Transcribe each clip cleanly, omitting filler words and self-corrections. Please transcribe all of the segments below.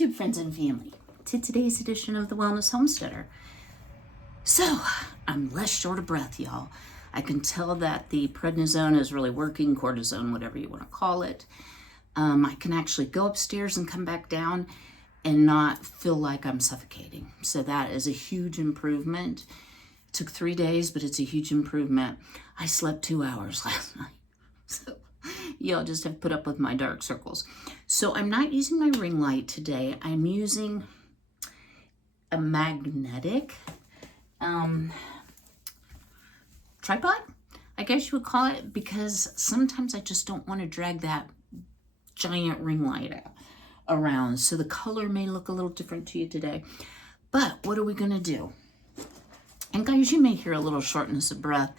YouTube friends and family, to today's edition of the Wellness Homesteader. So, I'm less short of breath, y'all. I can tell that the prednisone is really working, cortisone, whatever you want to call it. I can actually go upstairs and come back down and not feel like I'm suffocating. So that is a huge improvement. It took 3 days, but it's a huge improvement. I slept 2 hours last night. So y'all just have to put up with my dark circles. So I'm not using my ring light today. I'm using a magnetic tripod, I guess you would call it, because sometimes I just don't want to drag that giant ring light around. So the color may look a little different to you today. But what are we going to do? And guys, you may hear a little shortness of breath,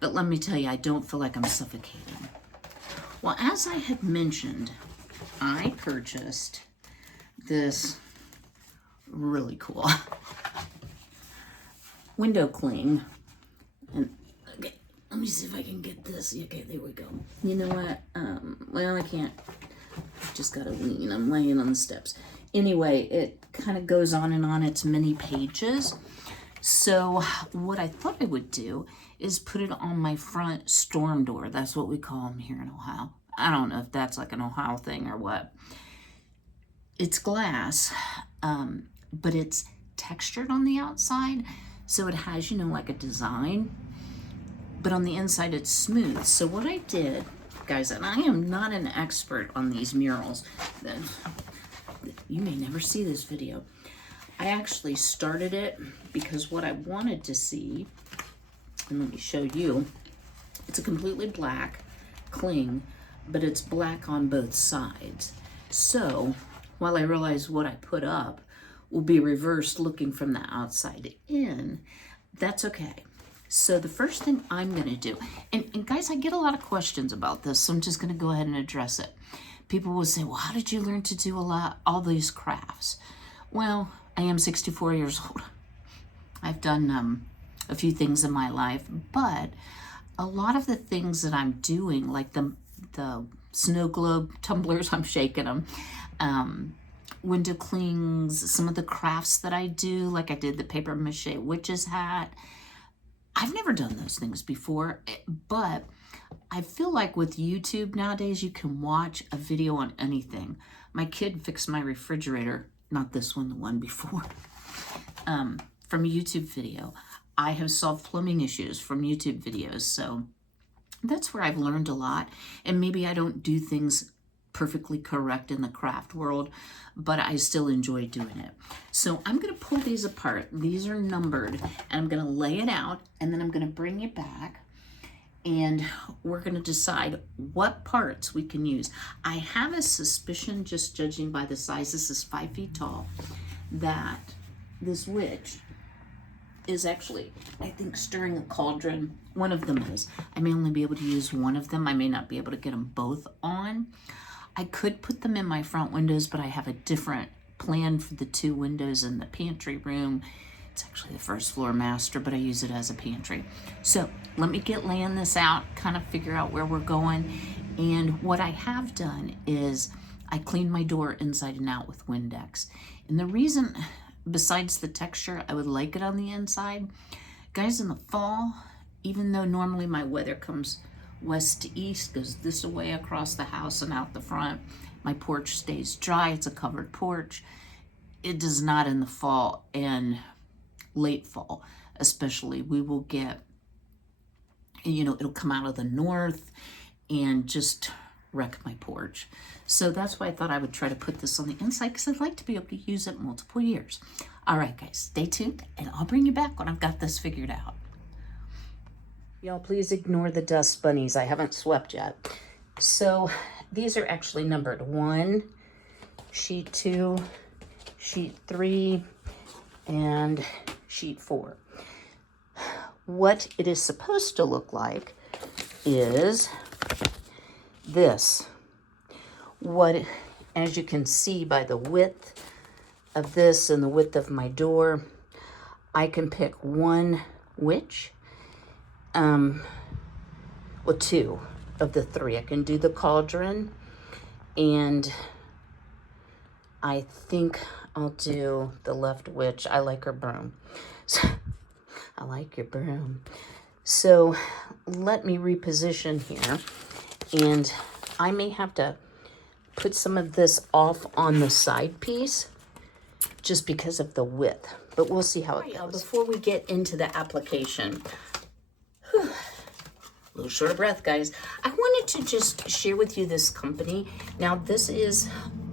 but let me tell you, I don't feel like I'm suffocating. Well, as I had mentioned, I purchased this really cool window cling. And okay, let me see if I can get this. Okay, there we go. You know what? Well, I can't. I've just got to lean. I'm laying on the steps. Anyway, it kind of goes on and on. It's many pages. So what I thought I would do is put it on my front storm door. That's what we call them here in Ohio. I don't know if that's like an Ohio thing or what. It's glass, but it's textured on the outside. So it has, you know, like a design, but on the inside it's smooth. So what I did, guys, and I am not an expert on these murals. You may never see this video. I actually started it because what I wanted to see, and let me show you, it's a completely black cling, but it's black on both sides. So while I realize what I put up will be reversed looking from the outside in, that's okay. So the first thing I'm going to do, and guys, I get a lot of questions about this, so I'm just going to go ahead and address it. People will say, well, how did you learn to do all these crafts? Well, I am 64 years old. I've done a few things in my life, but a lot of the things that I'm doing, like the snow globe tumblers, I'm shaking them, window clings, some of the crafts that I do, like I did the paper mache witch's hat. I've never done those things before, but I feel like with YouTube nowadays, you can watch a video on anything. My kid fixed my refrigerator, not this one, the one before, from a YouTube video. I have solved plumbing issues from YouTube videos, so that's where I've learned a lot. And maybe I don't do things perfectly correct in the craft world, but I still enjoy doing it. So I'm going to pull these apart. These are numbered, and I'm going to lay it out, and then I'm going to bring it back, and we're going to decide what parts we can use. I have a suspicion, just judging by the size, this is 5 feet tall, that this witch is actually, I think, stirring a cauldron. One of them is. I may only be able to use one of them. I may not be able to get them both on. I could put them in my front windows, but I have a different plan for the 2 windows in the pantry room. It's actually the first floor master, but I use it as a pantry. So let me get laying this out, kind of figure out where we're going. And what I have done is I cleaned my door inside and out with Windex. And the reason, besides the texture, I would like it on the inside, guys, in the fall, even though normally my weather comes west to east, goes this way across the house and out the front, my porch stays dry. It's a covered porch. It does not in the fall and late fall, especially. We will get, you know, it'll come out of the north and just wreck my porch. So that's why I thought I would try to put this on the inside, because I'd like to be able to use it multiple years. All right, guys, stay tuned, and I'll bring you back when I've got this figured out. Y'all, please ignore the dust bunnies. I haven't swept yet. So these are actually numbered 1, sheet 2, sheet 3, and sheet 4. What it is supposed to look like is this. As you can see by the width of this and the width of my door, I can pick one witch, well, 2 of the 3. I can do the cauldron, and I think I'll do the left witch. I like her broom. So, I like your broom. So let me reposition here. And I may have to put some of this off on the side piece just because of the width. But we'll see how it goes. Before we get into the application, a little short of breath, guys. I wanted to just share with you this company. Now, this is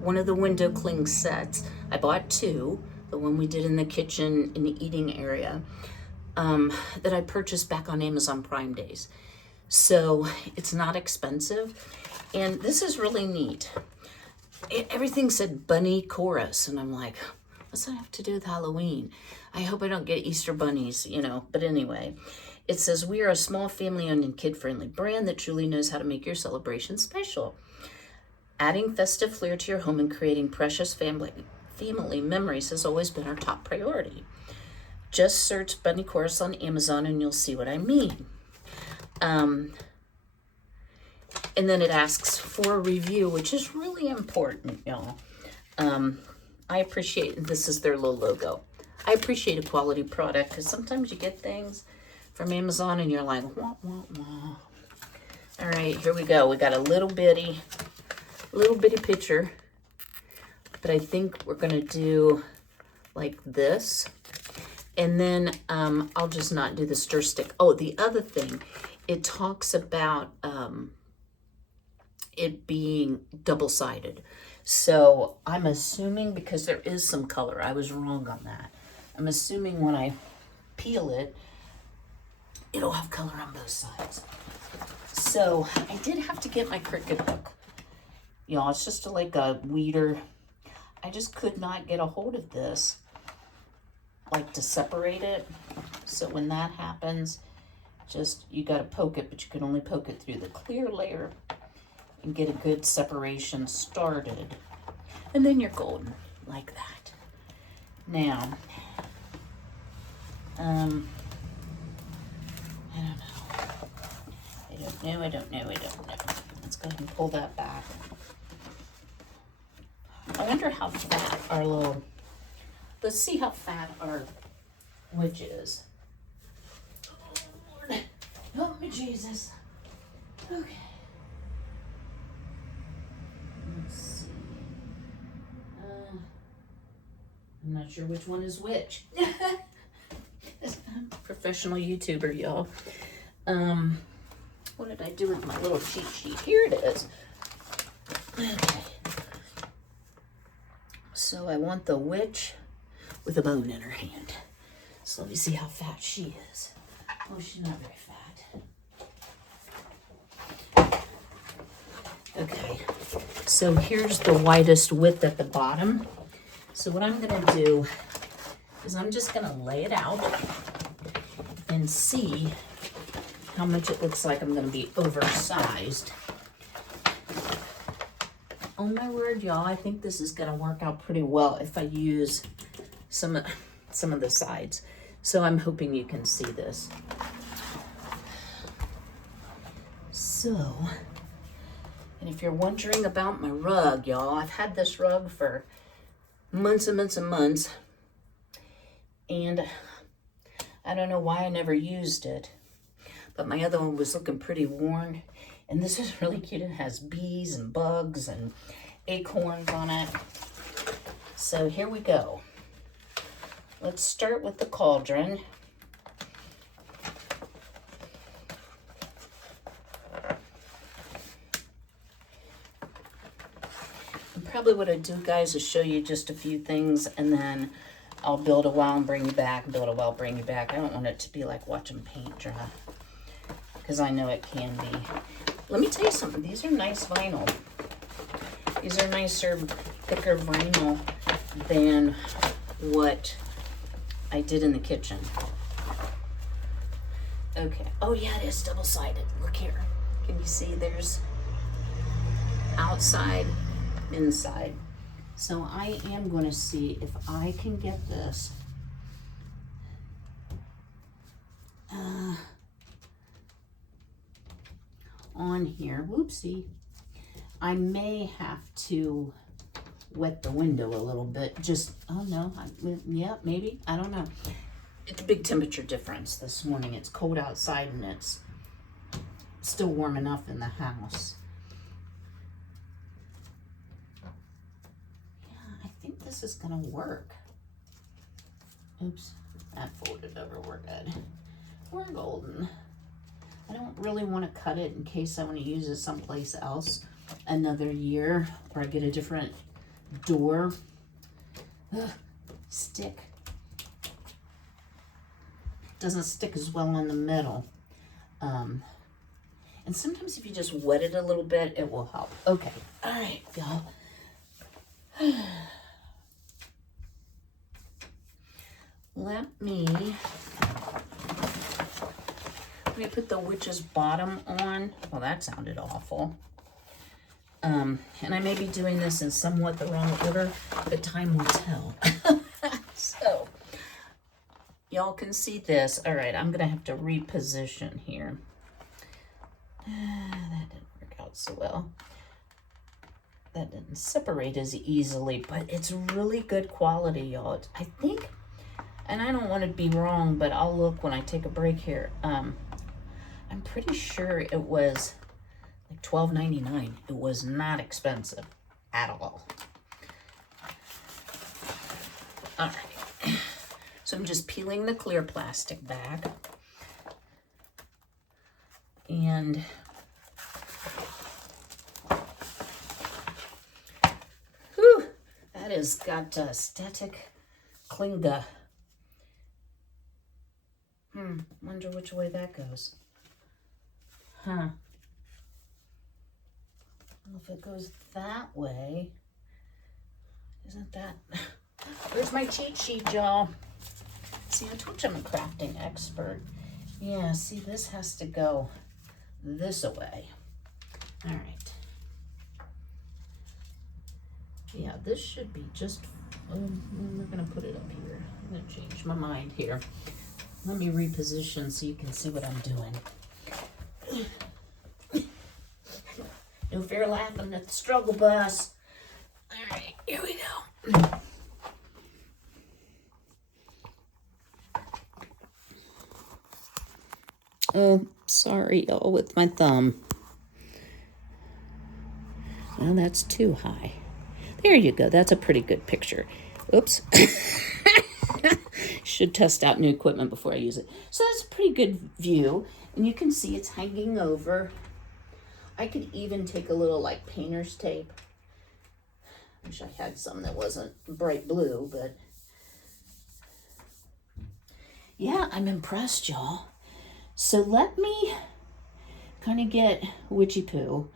one of the window cling sets. I bought two, the one we did in the kitchen in the eating area, that I purchased back on Amazon Prime Days. So it's not expensive. And this is really neat. Everything said bunny chorus. And I'm like, what's that have to do with Halloween? I hope I don't get Easter bunnies, you know. But anyway, it says, we are a small family-owned and kid-friendly brand that truly knows how to make your celebration special. Adding festive flair to your home and creating precious family memories has always been our top priority. Just search Bunny Chorus on Amazon and you'll see what I mean. And then it asks for a review, which is really important, y'all. I appreciate, this is their little logo. I appreciate a quality product because sometimes you get things from Amazon and you're like, wah, wah, wah. All right, here we go. We got a little bitty picture, but I think we're gonna do like this. And then I'll just not do the stir stick. Oh, the other thing, it talks about it being double-sided. So I'm assuming, because there is some color, I was wrong on that. I'm assuming when I peel it, it'll have color on both sides. So I did have to get my Cricut hook. Y'all, it's just like a weeder. I just could not get a hold of this, like to separate it. So when that happens, just, you gotta poke it, but you can only poke it through the clear layer and get a good separation started. And then you're golden, like that. Now, I don't know. Let's go ahead and pull that back. I wonder how fat our little, let's see how fat our witch is. Oh, Lord, help me, Jesus. Okay. Let's see. I'm not sure which one is which. I'm a professional YouTuber, y'all. What did I do with my little cheat sheet? Here it is. Okay. So I want the witch with a bone in her hand. So let me see how fat she is. Oh, she's not very fat. Okay. So here's the widest width at the bottom. So what I'm gonna do is I'm just gonna lay it out and see how much it looks like I'm gonna be oversized. Oh my word, y'all, I think this is gonna work out pretty well if I use some of the sides. So I'm hoping you can see this. So, and if you're wondering about my rug, y'all, I've had this rug for months and months and months. And I don't know why I never used it, but my other one was looking pretty worn. And this is really cute. It has bees and bugs and acorns on it. So here we go. Let's start with the cauldron. And probably what I do, guys, is show you just a few things, and then I'll build a while and bring you back, build a while, bring you back. I don't want it to be like watching paint dry, because I know it can be. Let me tell you something. These are nice vinyl. These are nicer, thicker vinyl than what I did in the kitchen. Okay. Oh, yeah, it is double-sided. Look here. Can you see there's outside, inside. So I am going to see if I can get this on here. Whoopsie. I may have to wet the window a little bit. Just, oh no, yeah, maybe, I don't know. It's a big temperature difference this morning. It's cold outside and it's still warm enough in the house. Yeah, I think this is gonna work. Oops, that folded over, we're good. We're golden. I don't really want to cut it in case I want to use it someplace else another year, or I get a different door. Ugh, stick. Doesn't stick as well in the middle. And sometimes if you just wet it a little bit, it will help. Okay, all right, go. Let me put the witch's bottom on. Well, that sounded awful. And I may be doing this in somewhat the wrong order, but time will tell. So, y'all can see this. All right, I'm gonna have to reposition here. That didn't work out so well. That didn't separate as easily, but it's really good quality, y'all. I think, and I don't want to be wrong, but I'll look when I take a break here. I'm pretty sure it was like $12.99. It was not expensive at all. All right. So I'm just peeling the clear plastic back. And whew, that has got static clinga. Wonder which way that goes. Huh. I don't know if it goes that way. Isn't that... Where's my cheat sheet, y'all? See, I told you I'm a crafting expert. Yeah, see, this has to go this way. All right. Yeah, this should be just... we're going to put it up here. I'm going to change my mind here. Let me reposition so you can see what I'm doing. No fear laughing at the struggle bus. All right, here we go. Oh, sorry, y'all, with my thumb. Well, that's too high. There you go. That's a pretty good picture. Oops. Should test out new equipment before I use it. So that's a pretty good view. And you can see it's hanging over. I could even take a little like painter's tape. Wish I had some that wasn't bright blue, but yeah, I'm impressed, y'all. So let me kind of get Witchy Poo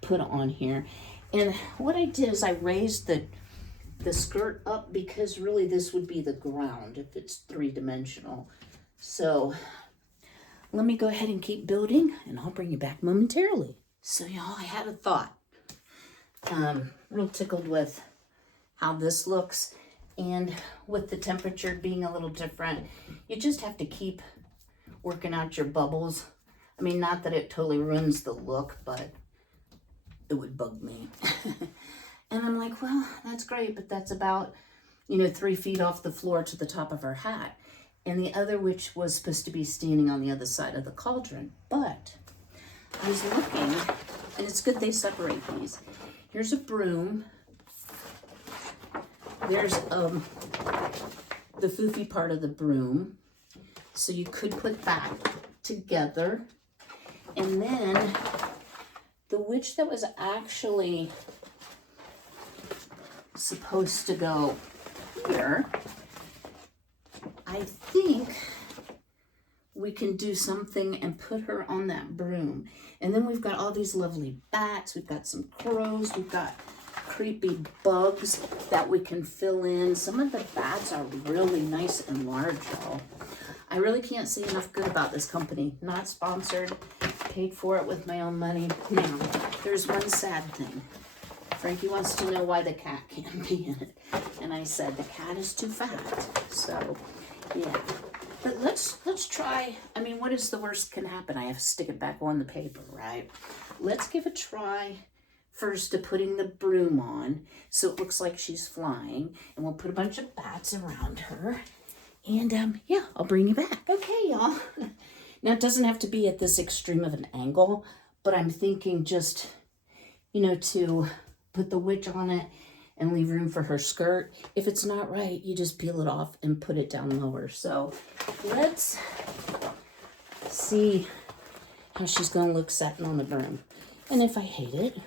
put on here. And what I did is I raised the skirt up because really this would be the ground if it's three-dimensional. So let me go ahead and keep building and I'll bring you back momentarily. So y'all, I had a thought. Real tickled with how this looks, and with the temperature being a little different, you just have to keep working out your bubbles. I mean, not that it totally ruins the look, but it would bug me. And I'm like, well, that's great, but that's about, 3 feet off the floor to the top of her hat. And the other witch was supposed to be standing on the other side of the cauldron. But I was looking, and it's good they separate these. Here's a broom. There's the foofy part of the broom. So you could put that together. And then the witch that was actually supposed to go here, I think we can do something and put her on that broom. And then we've got all these lovely bats, we've got some crows, we've got creepy bugs that we can fill in. Some of the bats are really nice and large, y'all. I really can't say enough good about this company. Not sponsored, paid for it with my own money. Now, there's one sad thing. Frankie wants to know why the cat can't be in it. And I said, the cat is too fat. So, yeah. But let's try. I mean, what is the worst can happen? I have to stick it back on the paper, right? Let's give a try first to putting the broom on so it looks like she's flying. And we'll put a bunch of bats around her. And yeah, I'll bring you back. Okay, y'all. Now, it doesn't have to be at this extreme of an angle, but I'm thinking just, you know, to put the witch on it and leave room for her skirt. If it's not right, you just peel it off and put it down lower. So let's see how she's going to look satin on the broom. And if I hate it,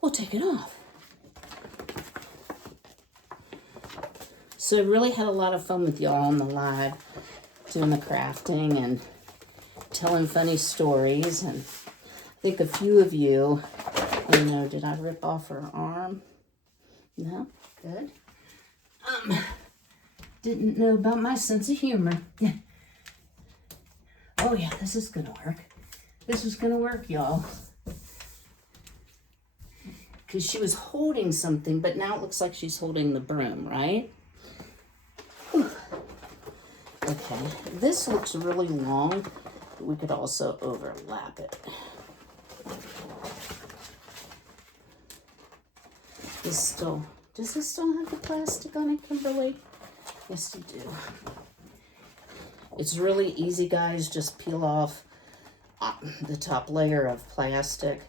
we'll take it off. So I really had a lot of fun with y'all on the live, doing the crafting and telling funny stories. And I think a few of you, oh no, did I rip off her arm? No, good. Didn't know about my sense of humor. Oh yeah, this is gonna work. This is gonna work, y'all. Because she was holding something, but now it looks like she's holding the broom, right? Whew. Okay, this looks really long, but we could also overlap it. Does this still have the plastic on it, Kimberly? Yes, you do. It's really easy, guys. Just peel off the top layer of plastic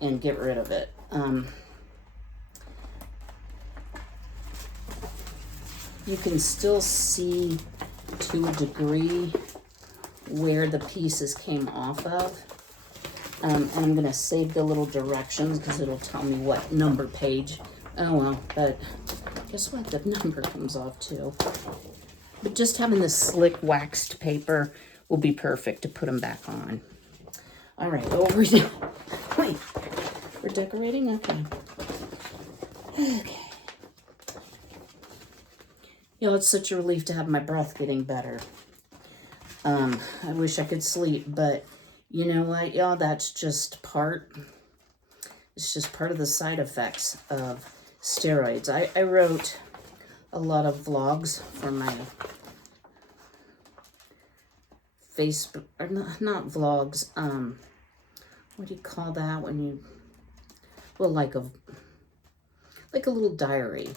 and get rid of it. You can still see to a degree where the pieces came off of. And I'm going to save the little directions because it'll tell me what number page. Oh well, but guess what? The number comes off too. But just having this slick waxed paper will be perfect to put them back on. All right, wait, we're decorating? Okay. Okay. You know, it's such a relief to have my breath getting better. I wish I could sleep, but you know what, y'all? That's just it's just part of the side effects of steroids. I wrote a lot of vlogs for my Facebook, or not vlogs, what do you call that when you, well, like a little diary.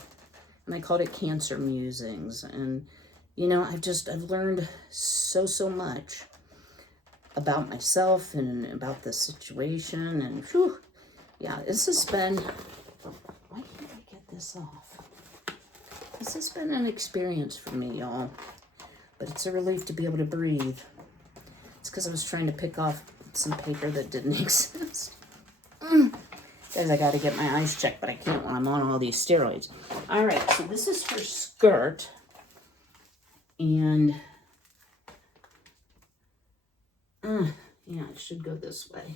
And I called it Cancer Musings. And, you know, I've learned so much about myself and about the situation. And, whew, yeah, this has been, why can't I get this off? This has been an experience for me, y'all. But it's a relief to be able to breathe. It's because I was trying to pick off some paper that didn't exist. Guys, I got to get my eyes checked, but I can't when I'm on all these steroids. All right, so this is her skirt. And, yeah, it should go this way.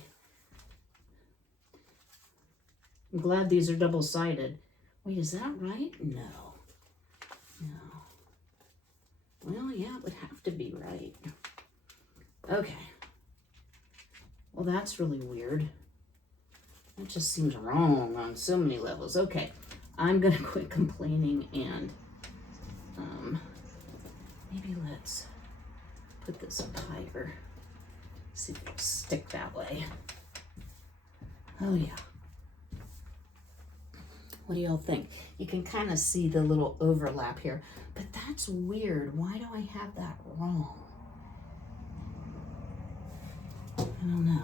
I'm glad these are double-sided. Wait, is that right? No. Well, yeah, it would have to be right. Okay. Well, that's really weird. That just seems wrong on so many levels. Okay, I'm gonna quit complaining and maybe let's put this up higher. See if it'll stick that way. Oh yeah. What do y'all think? You can kind of see the little overlap here, but that's weird. Why do I have that wrong? I don't know.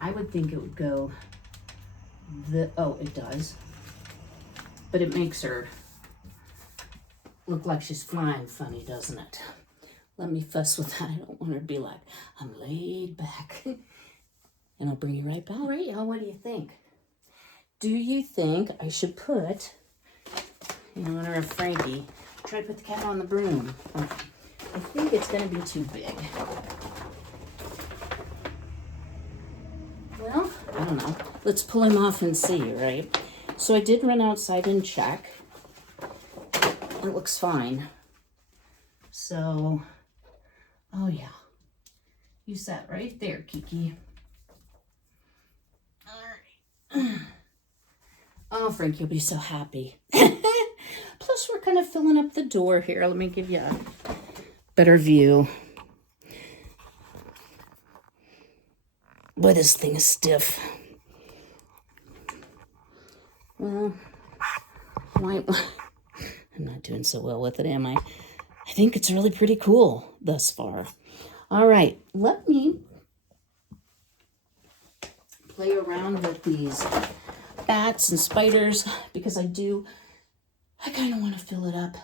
I would think it would go oh, it does. But it makes her look like she's flying funny, doesn't it? Let me fuss with that. I don't want her to be like, I'm laid back. And I'll bring you right back. All right, y'all, what do you think? Do you think I should put, in honor of Frankie, try to put the cat on the broom? I think it's going to be too big. Well, I don't know. Let's pull him off and see, right? So I did run outside and check. It looks fine. So, oh yeah. You sat right there, Kiki. All right. Oh, Frank, you'll be so happy. Plus, we're kind of filling up the door here. Let me give you a better view. Boy, this thing is stiff. Well, why? I'm not doing so well with it, am I? I think it's really pretty cool thus far. All right, let me play around with these bats and spiders because I kind of want to fill it up.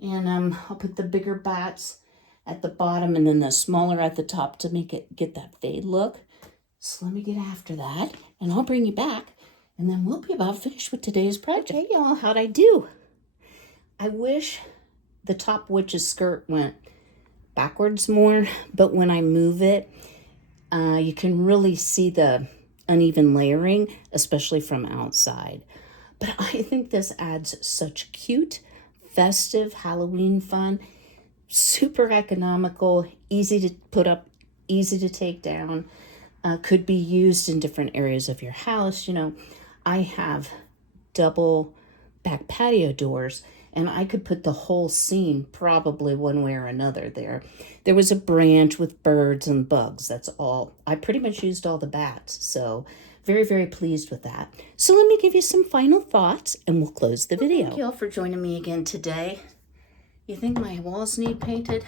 And I'll put the bigger bats at the bottom and then the smaller at the top to make it get that fade look. So let me get after that and I'll bring you back and then we'll be about finished with today's project. Okay, y'all, how'd I do? I wish the top witch's skirt went backwards more, but when I move it, you can really see the uneven layering, especially from outside. But I think this adds such cute, festive Halloween fun, super economical, easy to put up, easy to take down, could be used in different areas of your house. You know, I have double back patio doors and I could put the whole scene probably one way or another there. There was a branch with birds and bugs. That's all. I pretty much used all the bats. So very, very pleased with that. So let me give you some final thoughts and we'll close the video. Thank you all for joining me again today. You think my walls need painted?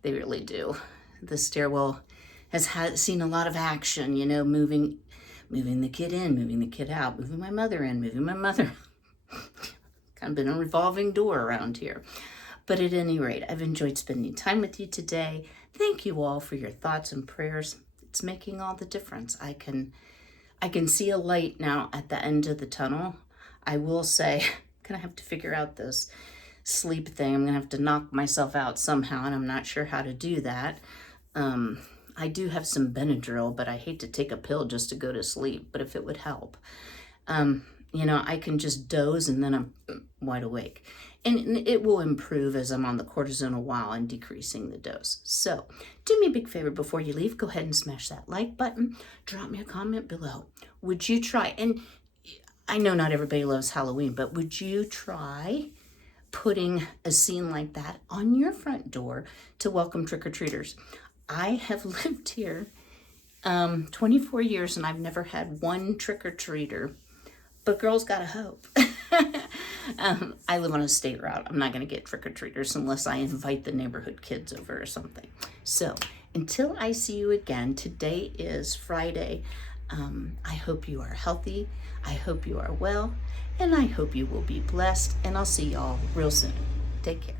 They really do. The stairwell has seen a lot of action, you know, moving the kid in, moving the kid out, moving my mother in, moving my mother. Kind of been a revolving door around here. But at any rate, I've enjoyed spending time with you today. Thank you all for your thoughts and prayers. It's making all the difference. I can see a light now at the end of the tunnel. I will say, I'm gonna have to figure out this sleep thing. I'm gonna have to knock myself out somehow, and I'm not sure how to do that. I do have some Benadryl, but I hate to take a pill just to go to sleep, but if it would help. You know, I can just doze and then I'm wide awake. And it will improve as I'm on the cortisone a while and decreasing the dose. So do me a big favor before you leave. Go ahead and smash that like button. Drop me a comment below. Would you try, and I know not everybody loves Halloween, but would you try putting a scene like that on your front door to welcome trick-or-treaters? I have lived here 24 years and I've never had one trick-or-treater. But girls gotta hope. I live on a state route. I'm not gonna get trick-or-treaters unless I invite the neighborhood kids over or something. So until I see you again, today is Friday. I hope you are healthy. I hope you are well. And I hope you will be blessed. And I'll see y'all real soon. Take care.